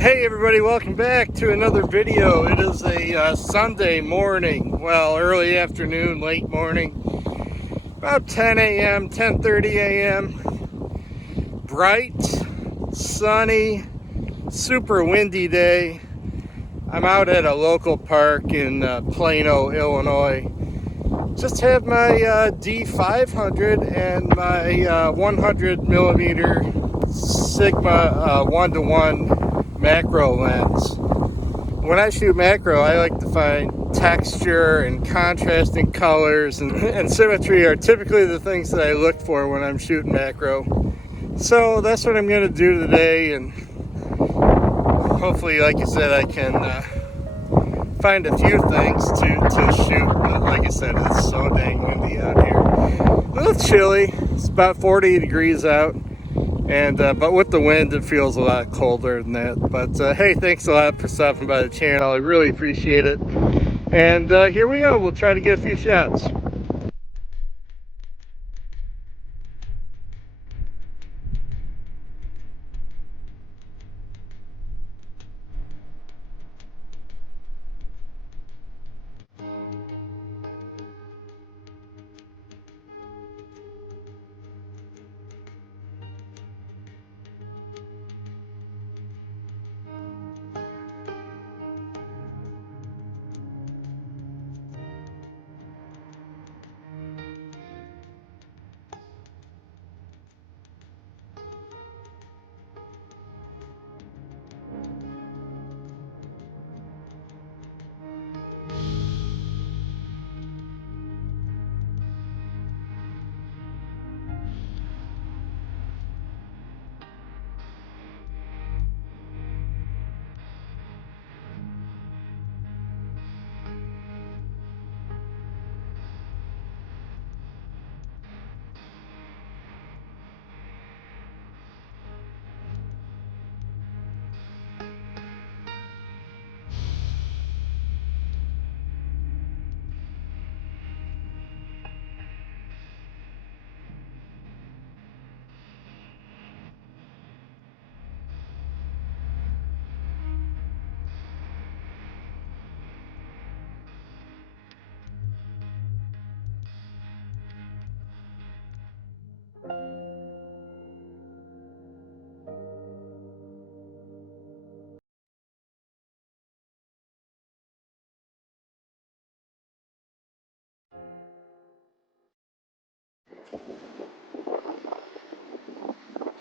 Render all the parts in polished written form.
Hey everybody, welcome back to another video. It is a Sunday morning, well, early afternoon, late morning, about 10 a.m., 10:30 a.m. Bright, sunny, super windy day. I'm out at a local park in Plano, Illinois. Just have my D500 and my 100 millimeter Sigma 1:1 macro lens. When I shoot macro, I like to find texture and contrasting colors and symmetry are typically the things that I look for when I'm shooting macro. So that's what I'm going to do today, and hopefully, like I said, I can find a few things to shoot. But like I said, it's so dang windy out here. A little chilly. It's about 40 degrees out. And but with the wind, it feels a lot colder than that. But hey, thanks a lot for stopping by the channel. I really appreciate it. And here we go. We'll try to get a few shots.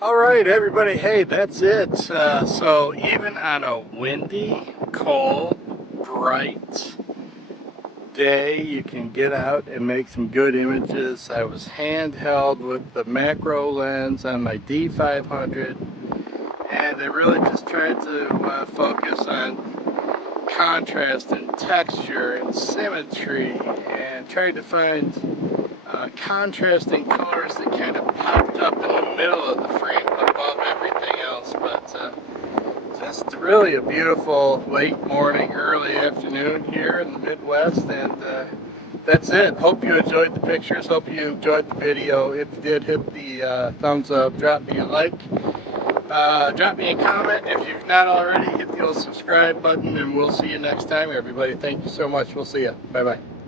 All right, everybody. Hey, that's it. So even on a windy, cold, bright day, you can get out and make some good images. I was handheld with the macro lens on my D500, and I really just tried to focus on contrast and texture and symmetry, and tried to find contrasting colors that kind of popped up in the middle of the frame above everything else. But just really a beautiful late morning, early afternoon here in the Midwest, and that's it. Hope you enjoyed the pictures. Hope you enjoyed the video. If you did, hit the thumbs up, drop me a like, drop me a comment. If you've not already, hit the old subscribe button, and we'll see you next time, everybody. Thank you so much. We'll see you. Bye-bye.